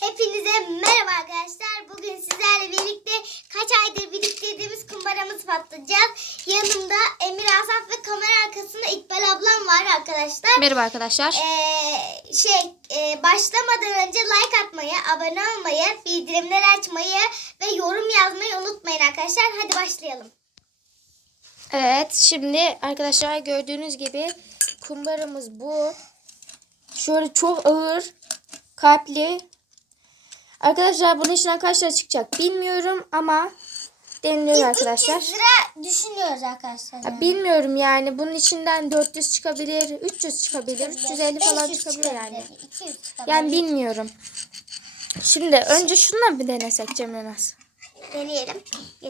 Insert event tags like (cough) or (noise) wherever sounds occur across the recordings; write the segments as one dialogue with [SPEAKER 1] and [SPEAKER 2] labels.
[SPEAKER 1] Hepinize merhaba arkadaşlar. Bugün sizlerle birlikte kaç aydır biriktirdiğimiz kumbaramızı patlatacağız. Yanımda Emir Asaf ve kamera arkasında İkbal ablam var arkadaşlar.
[SPEAKER 2] Merhaba arkadaşlar.
[SPEAKER 1] Ee, şey e, başlamadan önce like atmayı, abone olmayı, bildirimleri açmayı ve yorum yazmayı unutmayın arkadaşlar. Hadi başlayalım.
[SPEAKER 2] Evet şimdi arkadaşlar gördüğünüz gibi kumbaramız bu. Şöyle çok ağır kalpli. Arkadaşlar bunun içinden kaç lira çıkacak bilmiyorum ama deniliyor arkadaşlar.
[SPEAKER 1] 300 lira düşünüyoruz arkadaşlar.
[SPEAKER 2] Ya bilmiyorum yani bunun içinden 400 çıkabilir, 300 çıkabilir, 350 falan
[SPEAKER 1] 500
[SPEAKER 2] çıkabilir yani.
[SPEAKER 1] 200 çıkabilir.
[SPEAKER 2] Yani bilmiyorum. Şimdi önce şununla bir denesek Cemre Naz.
[SPEAKER 1] Deneyelim.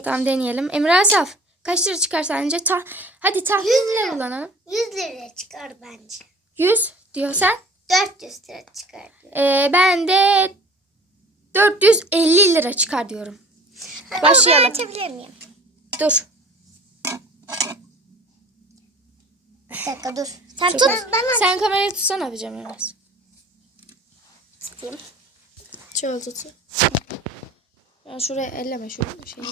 [SPEAKER 2] Tamam deneyelim. Emre Asaf kaç lira çıkar sence? Ta hadi tahminle kullanalım.
[SPEAKER 1] 100 liraya çıkar bence.
[SPEAKER 2] 100 diyor sen.
[SPEAKER 1] 400 lira çıkar.
[SPEAKER 2] Ee, ben de 450 lira çıkar diyorum. Başlayalım.
[SPEAKER 1] Ben açabilir miyim?
[SPEAKER 2] Dur.
[SPEAKER 1] Bir dakika dur. Sen
[SPEAKER 2] Çok
[SPEAKER 1] tut.
[SPEAKER 2] az.
[SPEAKER 1] Ben
[SPEAKER 2] Sen kamerayı tutsana bir Cemre Naz.
[SPEAKER 1] açayım.
[SPEAKER 2] Şöyle tut. Ya şuraya elleme şu şeyi.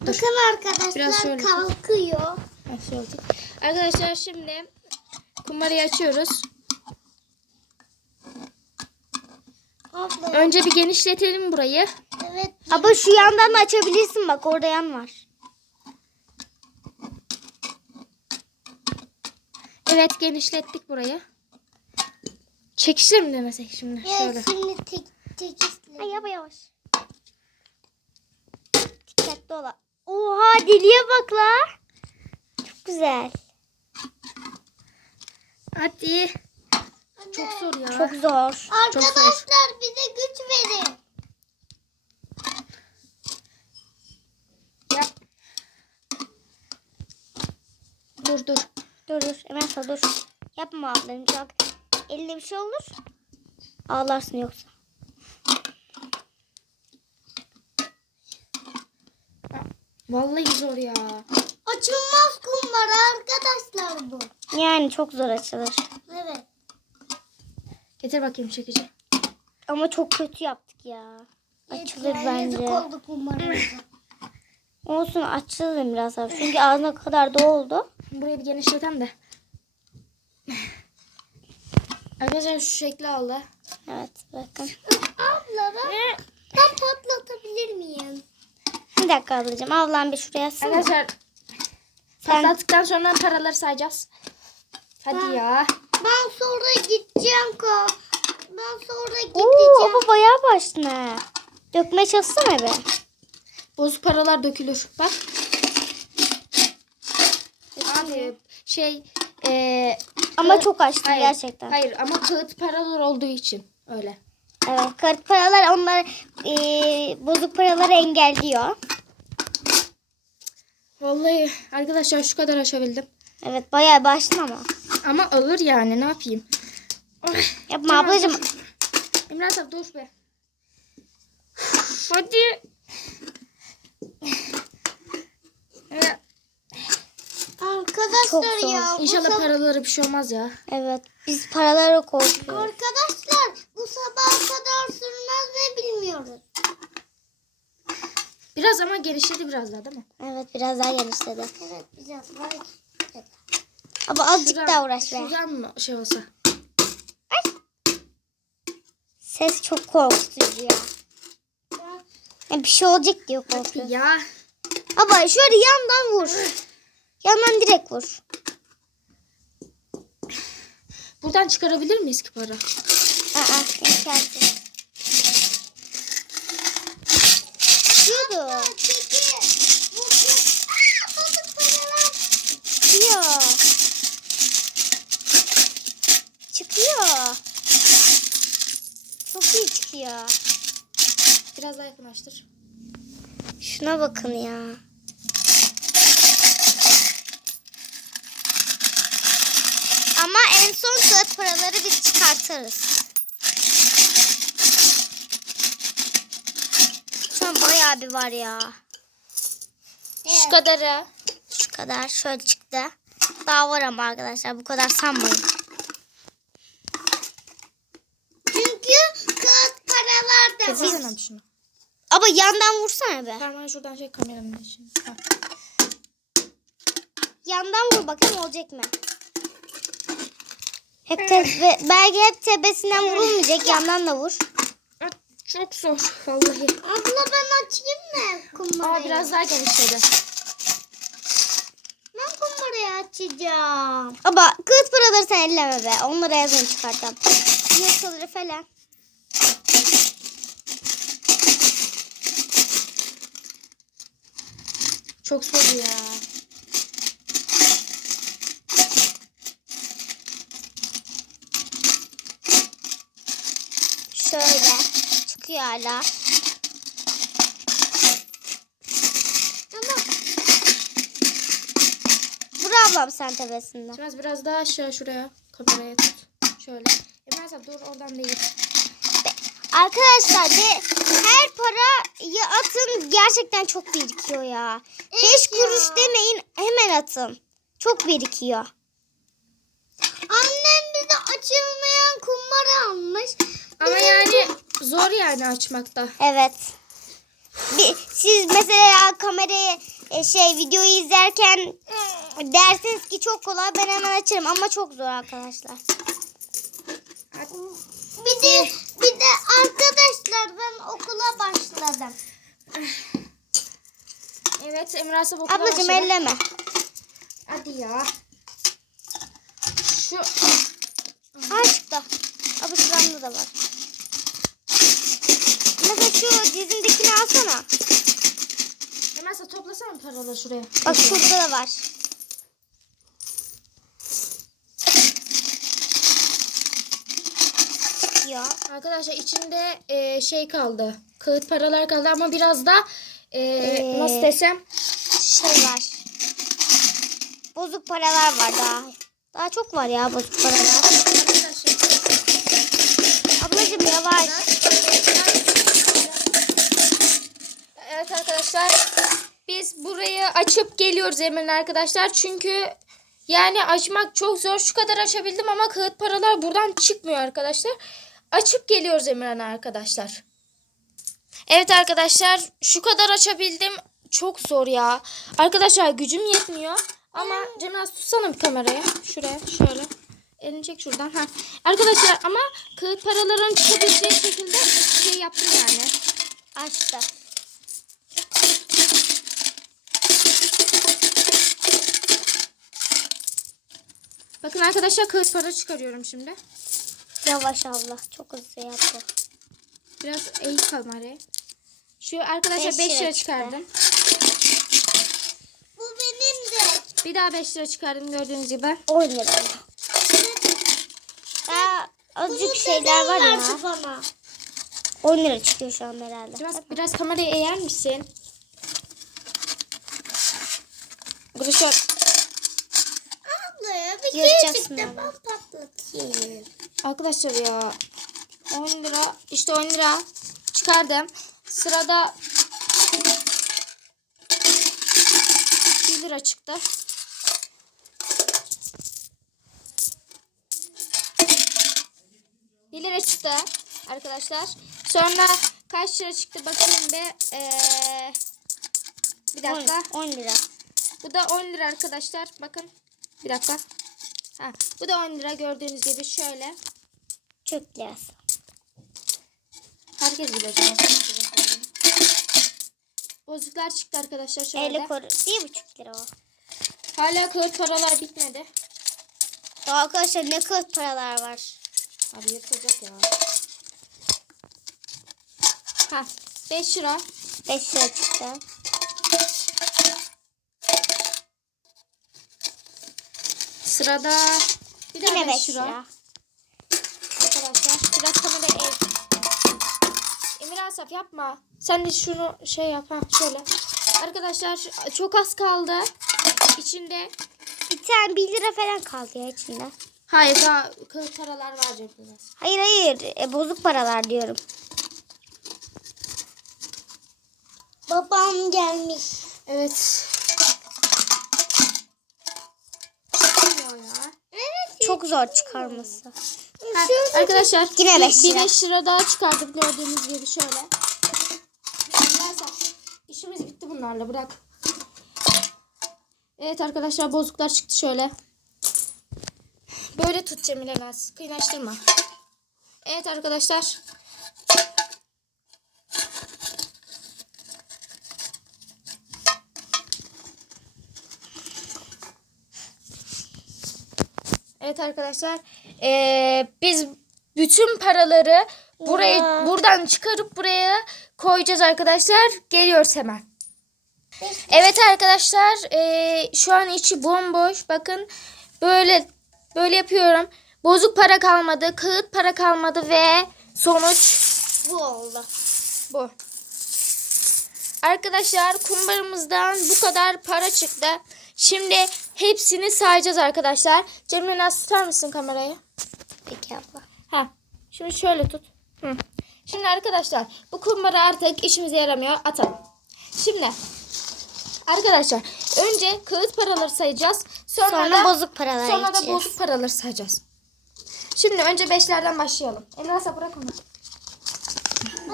[SPEAKER 1] Bakın arkadaşlar
[SPEAKER 2] Biraz şöyle
[SPEAKER 1] kalkıyor.
[SPEAKER 2] Tut. Arkadaşlar şimdi kumarayı açıyoruz.
[SPEAKER 1] Abla.
[SPEAKER 2] Önce bir genişletelim burayı.
[SPEAKER 1] Evet. Ama şu yandan da açabilirsin bak orada yan var.
[SPEAKER 2] Evet genişlettik burayı. Çekişle mi demesek şimdi? Şöyle.
[SPEAKER 1] şimdi tek tek Ay yavaş yavaş. Dikkatli ol. Oha deliye bak la. Çok güzel.
[SPEAKER 2] Hadi. Çok zor ya.
[SPEAKER 1] Çok zor.
[SPEAKER 2] Çok zor.
[SPEAKER 1] Arkadaşlar bize güç verin.
[SPEAKER 2] Yap. Dur dur.
[SPEAKER 1] Dur dur hemen sor dur. Yapma ablacığım bak. Eline bir şey olur. Ağlarsın yoksa.
[SPEAKER 2] Vallahi zor ya.
[SPEAKER 1] Açılmaz kumbara arkadaşlar bu. Yani çok zor açılır. Evet.
[SPEAKER 2] Getir bakayım çekici.
[SPEAKER 1] Ama çok kötü yaptık ya. Açılır bence. oldu kumbaramıza. Olsun açılır biraz daha. Çünkü ağzına kadar doldu.
[SPEAKER 2] Burayı bir genişletem de. Arkadaşlar şu şekli aldı.
[SPEAKER 1] Evet bakın. Abla ben, ben patlatabilir miyim? Bir dakika ablacığım. Ablam bir şuraya sığ.
[SPEAKER 2] Arkadaşlar
[SPEAKER 1] Sen-
[SPEAKER 2] patlattıktan sonra paraları sayacağız. Hadi ya.
[SPEAKER 1] Ben sonra gideceğim ko. Ben sonra
[SPEAKER 2] gideceğim.
[SPEAKER 1] Oo, ama bayağı başına. Dökmeye çalışsana be.
[SPEAKER 2] Bozuk paralar dökülür. Bak. Abi şey eee
[SPEAKER 1] Ama
[SPEAKER 2] kağıt-
[SPEAKER 1] çok açtı
[SPEAKER 2] hayır,
[SPEAKER 1] gerçekten.
[SPEAKER 2] Hayır ama kağıt paralar olduğu için öyle.
[SPEAKER 1] Evet kart paralar onlar eee, bozuk paraları engelliyor.
[SPEAKER 2] Vallahi arkadaşlar şu kadar aşabildim.
[SPEAKER 1] Evet bayağı başlı ama.
[SPEAKER 2] Ama alır yani ne yapayım. Ay,
[SPEAKER 1] Yapma
[SPEAKER 2] Tamam,
[SPEAKER 1] ablacığım.
[SPEAKER 2] Emre Asaf dur be. Hadi. Evet,
[SPEAKER 1] Arkadaşlar
[SPEAKER 2] ya, İnşallah paraları bir şey olmaz ya.
[SPEAKER 1] Evet biz paralara korkuyoruz. Arkadaşlar bu sabah kadar sürmez ve bilmiyoruz.
[SPEAKER 2] Biraz ama genişledi biraz daha değil mi?
[SPEAKER 1] Evet biraz daha genişledi. Evet biraz daha Ama azıcık
[SPEAKER 2] Şuradan-
[SPEAKER 1] daha uğraş be.
[SPEAKER 2] Şuradan mı şey olsa?
[SPEAKER 1] Ses çok korkutucu ya. Ya bir şey olacak diye korkuyorum.
[SPEAKER 2] Ya.
[SPEAKER 1] Ama şöyle yandan vur. Yandan direkt vur.
[SPEAKER 2] Buradan çıkarabilir miyiz ki para?
[SPEAKER 1] Aa, imkansız. Çıkıyordu. Çıkıyor. Çıkıyor. Çok iyi çıkıyor.
[SPEAKER 2] Biraz daha yakınlaştır.
[SPEAKER 1] Şuna bakın ya. Ama en son kağıt paraları biz çıkartırız. Şu bayağı bir var ya.
[SPEAKER 2] Şu kadarı.
[SPEAKER 1] Şu kadar şöyle çıktı. Daha var ama arkadaşlar bu kadar sanmayın. Çünkü kağıt paralar da
[SPEAKER 2] Çeksene şunu.
[SPEAKER 1] Ama yandan vursana be.
[SPEAKER 2] Tamam şuradan şey kameramın için. Ha.
[SPEAKER 1] Yandan vur bakayım olacak mı? Hep te- belki hep tepesinden vurulmayacak yandan da vur.
[SPEAKER 2] Çok zor vallahi.
[SPEAKER 1] Abla ben açayım mı kumbarayı?
[SPEAKER 2] Aa biraz daha genişledi.
[SPEAKER 1] Ben kumbarayı açacağım. Ama kağıt paraları sen elleme be. Onları yazın çıkartam. Yırtılır falan.
[SPEAKER 2] Çok zor ya.
[SPEAKER 1] Şöyle çıkıyor hala. Ama Vur ablam sen tepesinden.
[SPEAKER 2] Biraz biraz daha aşağı şuraya kameraya tut. Şöyle. Emel sen dur oradan değil.
[SPEAKER 1] Arkadaşlar de her parayı atın gerçekten çok birikiyor ya. 5 kuruş demeyin hemen atın. Çok birikiyor. Annem bize açılmayan kumbara almış.
[SPEAKER 2] Ama yani zor yani açmakta.
[SPEAKER 1] Evet. Bir, siz mesela kamerayı e, şey videoyu izlerken dersiniz ki çok kolay ben hemen açarım ama çok zor arkadaşlar. Bir de bir de arkadaşlar ben okula başladım.
[SPEAKER 2] Evet Emre okula
[SPEAKER 1] Ablacığım
[SPEAKER 2] başladı.
[SPEAKER 1] elleme.
[SPEAKER 2] Hadi ya. Şu
[SPEAKER 1] Aa çıktı. Abi şuramda da var. Mesela şu dizindekini alsana.
[SPEAKER 2] Emre Asaf toplasana paraları şuraya.
[SPEAKER 1] Bak şurada da var. Ya.
[SPEAKER 2] Arkadaşlar içinde e, şey kaldı. Kağıt paralar kaldı ama biraz da e,
[SPEAKER 1] Ee,
[SPEAKER 2] nasıl desem
[SPEAKER 1] Şey var. Bozuk paralar var daha. Daha çok var ya bozuk paralar. Ablacığım yavaş.
[SPEAKER 2] Evet arkadaşlar biz burayı açıp geliyoruz Emir'in arkadaşlar. Çünkü yani açmak çok zor. Şu kadar açabildim ama kağıt paralar buradan çıkmıyor arkadaşlar. Açıp geliyoruz Emir'in arkadaşlar. Evet arkadaşlar şu kadar açabildim. Çok zor ya. Arkadaşlar gücüm yetmiyor. Ama Cemil tutsana bir kameraya. Şuraya şöyle. Elini çek şuradan. Ha. Arkadaşlar ama kağıt paraların çıkabileceği şekilde şey yaptım yani.
[SPEAKER 1] Açtı.
[SPEAKER 2] Bakın arkadaşlar kağıt para çıkarıyorum şimdi.
[SPEAKER 1] Yavaş abla. Çok hızlı yaptı.
[SPEAKER 2] Biraz eğik kamerayı. Şu arkadaşlar
[SPEAKER 1] Beş
[SPEAKER 2] 5
[SPEAKER 1] lira
[SPEAKER 2] lira
[SPEAKER 1] çıktı.
[SPEAKER 2] çıkardım.
[SPEAKER 1] Bu benim de.
[SPEAKER 2] Bir daha 5 lira çıkardım gördüğünüz gibi.
[SPEAKER 1] 10 lira. Daha azıcık şeyler var ya.
[SPEAKER 3] bana.
[SPEAKER 1] 10 lira çıkıyor şu an herhalde.
[SPEAKER 2] Biraz, biraz kamerayı eğer misin? Arkadaşlar,
[SPEAKER 3] Abla ya bir kerecik de
[SPEAKER 1] ama.
[SPEAKER 3] ben patlatayım.
[SPEAKER 2] arkadaşlar ya 10 lira işte 10 lira çıkardım. Sırada 1 lira çıktı. Bir lira çıktı arkadaşlar. Sonra kaç lira çıktı bakayım be. Ee, bir dakika.
[SPEAKER 1] 10 lira.
[SPEAKER 2] Bu da 10 lira arkadaşlar. Bakın. Bir dakika. Ha, bu da 10 lira gördüğünüz gibi şöyle.
[SPEAKER 1] Çöp lirası.
[SPEAKER 2] Herkes bilecek. Bozuklar çıktı arkadaşlar şöyle.
[SPEAKER 1] 50 koru. 1,5 lira o.
[SPEAKER 2] Hala kağıt paralar bitmedi.
[SPEAKER 1] Daha arkadaşlar ne kadar paralar var.
[SPEAKER 2] Abi yırtacak ya. Ha 5 lira.
[SPEAKER 1] 5 lira çıktı.
[SPEAKER 2] Sırada bir daha
[SPEAKER 1] Yine
[SPEAKER 2] 5
[SPEAKER 1] 5
[SPEAKER 2] lira.
[SPEAKER 1] lira.
[SPEAKER 2] Arkadaşlar biraz kamera ev. Emir Asaf yapma. Sen de şunu şey yap ha şöyle. Arkadaşlar çok az kaldı. İçinde
[SPEAKER 1] Bir tane 1 lira falan kaldı ya içinde.
[SPEAKER 2] hayır daha paralar var cebimde.
[SPEAKER 1] Hayır hayır. E, bozuk paralar diyorum.
[SPEAKER 3] Babam gelmiş.
[SPEAKER 2] Evet.
[SPEAKER 1] Çok zor çıkarması.
[SPEAKER 2] Ha, arkadaşlar
[SPEAKER 1] Yine
[SPEAKER 2] bir-
[SPEAKER 1] beş
[SPEAKER 2] bir
[SPEAKER 1] lira.
[SPEAKER 2] 5 lira daha çıkardık gördüğünüz gibi şöyle. Neyse işimiz bitti bunlarla bırak. Evet arkadaşlar bozuklar çıktı şöyle. Böyle tut Cemile Naz. Kıynaştırma. Evet arkadaşlar. Evet arkadaşlar. Ee, biz bütün paraları buraya
[SPEAKER 1] Ya.
[SPEAKER 2] buradan çıkarıp buraya koyacağız arkadaşlar. Geliyoruz hemen. Evet arkadaşlar. ee, şu an içi bomboş. Bakın böyle böyle yapıyorum. Bozuk para kalmadı, kağıt para kalmadı ve sonuç
[SPEAKER 1] Bu oldu.
[SPEAKER 2] bu. Arkadaşlar kumbarımızdan bu kadar para çıktı. Şimdi hepsini sayacağız arkadaşlar. Cemile Naz tutar mısın kamerayı?
[SPEAKER 1] Peki abla.
[SPEAKER 2] Ha. Şimdi şöyle tut. Hı. Şimdi arkadaşlar bu kumbara artık işimize yaramıyor. Atalım. Şimdi arkadaşlar önce kağıt paraları sayacağız. Sonra,
[SPEAKER 1] Sonra
[SPEAKER 2] da,
[SPEAKER 1] bozuk paralara
[SPEAKER 2] Sonra da
[SPEAKER 1] geçeceğiz.
[SPEAKER 2] bozuk paraları sayacağız. Şimdi önce beşlerden başlayalım. Elrasa bırak onu.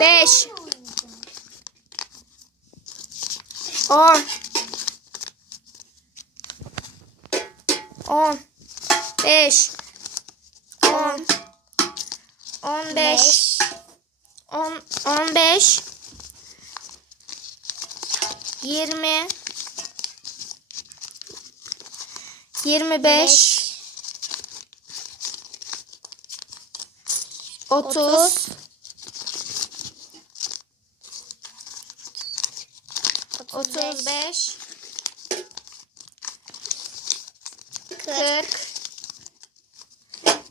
[SPEAKER 2] Beş. On. On. Beş. On. On beş. On, on beş. Yirmi. Yirmi beş. Otuz.
[SPEAKER 1] Otuz.
[SPEAKER 2] Beş.
[SPEAKER 1] Kırk.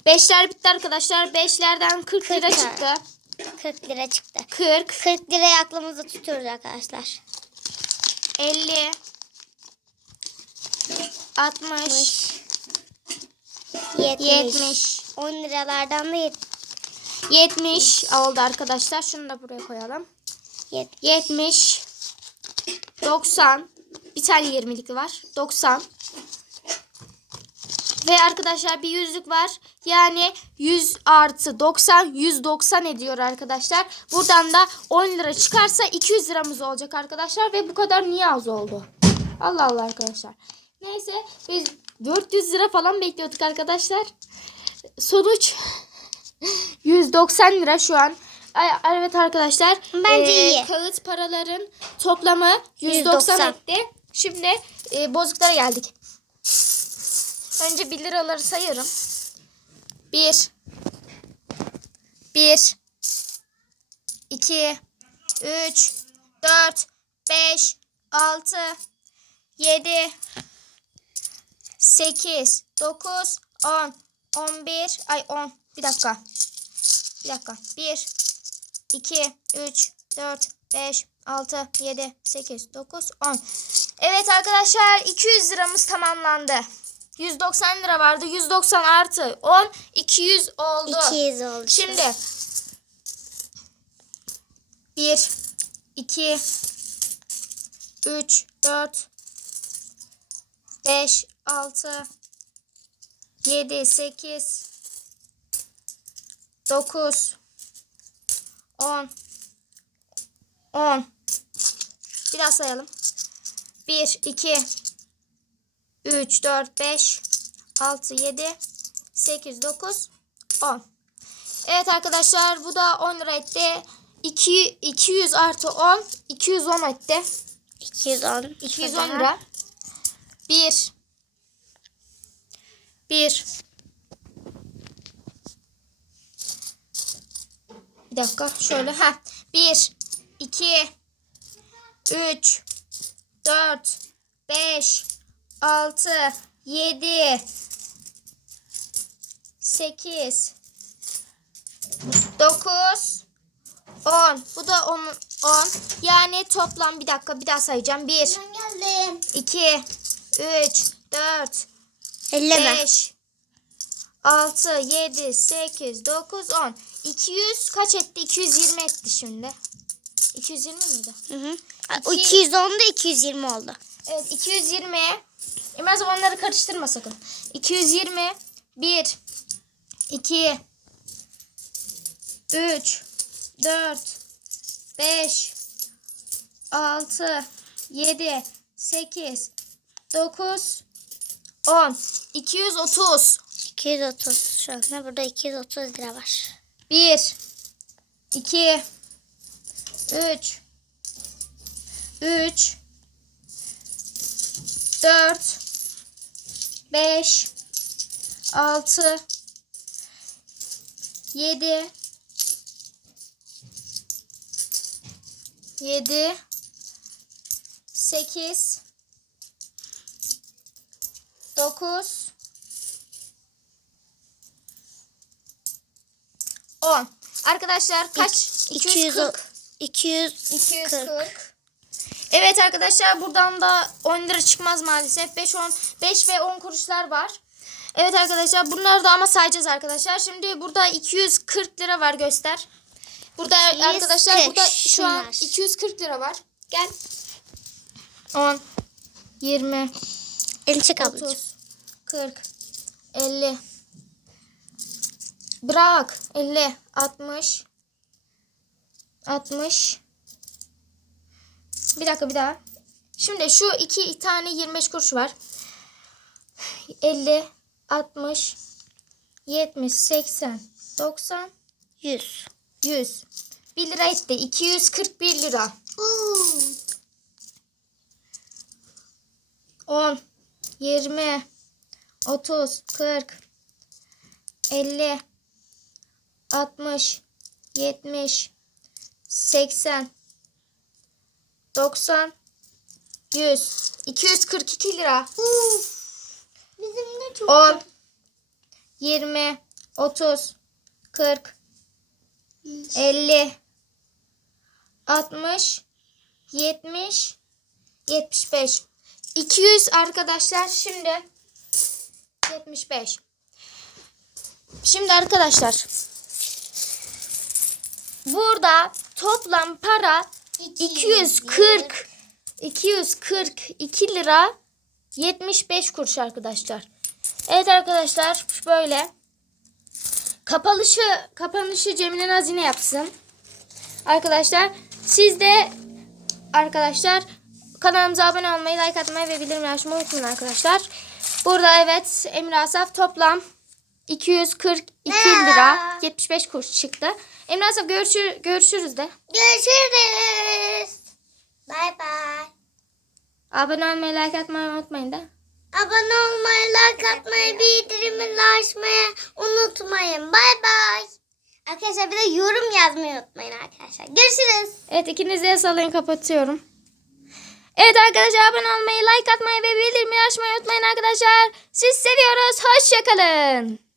[SPEAKER 2] Beşler bitti arkadaşlar. Beşlerden kırk lira
[SPEAKER 1] Kırk.
[SPEAKER 2] çıktı.
[SPEAKER 1] 40 lira çıktı.
[SPEAKER 2] Kırk.
[SPEAKER 1] 40 lirayı aklımızda tutuyoruz arkadaşlar.
[SPEAKER 2] Elli. Altmış.
[SPEAKER 1] 70.
[SPEAKER 2] Yetmiş.
[SPEAKER 1] 10 liralardan da yet-
[SPEAKER 2] 70 oldu arkadaşlar. Şunu da buraya koyalım.
[SPEAKER 1] yet-
[SPEAKER 2] 70 90 bir tane 20'lik var. 90 ve arkadaşlar bir yüzlük var. Yani 100 artı 90 190 ediyor arkadaşlar. Buradan da 10 lira çıkarsa 200 liramız olacak arkadaşlar. Ve bu kadar niye az oldu? Allah Allah arkadaşlar. Neyse biz 400 lira falan bekliyorduk arkadaşlar. Sonuç (laughs) 190 lira şu an. Evet arkadaşlar.
[SPEAKER 1] Bence
[SPEAKER 2] ee,
[SPEAKER 1] iyi.
[SPEAKER 2] Kağıt paraların toplamı 190,
[SPEAKER 1] 190.
[SPEAKER 2] etti. Şimdi e, bozuklara geldik. Önce 1 liraları sayıyorum. 1 1 2 3 4 5 6 7 8 9 10 11 ay 10 bir dakika. Bir dakika. 1 2 3 4 5 6 7 8 9 10 Evet arkadaşlar 200 liramız tamamlandı. 190 lira vardı. 190 artı 10 200 oldu.
[SPEAKER 1] 200 oldu.
[SPEAKER 2] Şimdi 1 2 3 4 5 6 7 8 9 10 10 Bir daha sayalım. 1 2 3 4 5 6 7 8 9 10 Evet arkadaşlar bu da 10 lira etti. 2, 200 artı 10 210 etti.
[SPEAKER 1] 210.
[SPEAKER 2] 210 lira. 1 1 Bir dakika şöyle ha 1 2 3 4 5 6 7 8 9 10 bu da 10 10 yani toplam bir dakika bir daha sayacağım 1
[SPEAKER 1] Ben geldim.
[SPEAKER 2] 2 3 4
[SPEAKER 1] Elleme.
[SPEAKER 2] 5 6 7 8 9 10 200 kaç etti 220 etti şimdi 220 miydi
[SPEAKER 1] Hı hı. O
[SPEAKER 2] İki-
[SPEAKER 1] 210 da 220 oldu.
[SPEAKER 2] Evet 220 İmaz onları karıştırma sakın 220 1 2 3, 4, 5, 6, 7, 8, 9, 10. 230.
[SPEAKER 3] 230 şu anda burada 230 lira var.
[SPEAKER 2] 1, 2, 3, 3, 4, 5, 6, 7, 7, 8, 9, 10. Arkadaşlar kaç? 240.
[SPEAKER 3] 200
[SPEAKER 2] 240. Evet arkadaşlar buradan da 10 lira çıkmaz maalesef. 5 10 5 ve 10 kuruşlar var. Evet arkadaşlar bunları da ama sayacağız arkadaşlar. Şimdi burada 240 lira var göster. Burada
[SPEAKER 3] 240
[SPEAKER 2] arkadaşlar burada şu an
[SPEAKER 3] şunlar.
[SPEAKER 2] 240 lira var. Gel. 10 20
[SPEAKER 3] Elini çek ablacığım.
[SPEAKER 2] 30 40 50 Bırak 50 60 60 Bir dakika bir daha. Şimdi şu iki tane 25 kuruş var. 50 60 70 80 90
[SPEAKER 3] 100.
[SPEAKER 2] 100 1 lira etti. 241 lira. 10 20 30 40 50 60 70 80 90 100 242 lira.
[SPEAKER 1] Bizim de çok
[SPEAKER 2] 10 20 30 40 50 60 70 75 200 arkadaşlar şimdi. 75 Şimdi arkadaşlar. Burada toplam para 240 242 lira 75 kuruş arkadaşlar. Evet arkadaşlar böyle. Kapalışı kapanışı Cemile Nazine yapsın. Arkadaşlar siz de arkadaşlar kanalımıza abone olmayı, like atmayı ve bildirimleri açmayı unutmayın arkadaşlar. Burada evet Emir Asaf toplam 242 lira 75 kuruş çıktı. Emir Asaf görüşür, görüşürüz de.
[SPEAKER 1] Görüşürüz. Bay bay.
[SPEAKER 2] Abone olmayı, like atmayı unutmayın da.
[SPEAKER 1] Abone olmayı, like atmayı, bildirimleri açmayı unutmayın. Bay bay. Arkadaşlar bir de yorum yazmayı unutmayın arkadaşlar. Görüşürüz.
[SPEAKER 2] Evet ikiniz de sallayın kapatıyorum. Evet arkadaşlar abone olmayı, like atmayı ve bildirimleri açmayı unutmayın arkadaşlar. Siz seviyoruz. Hoşçakalın.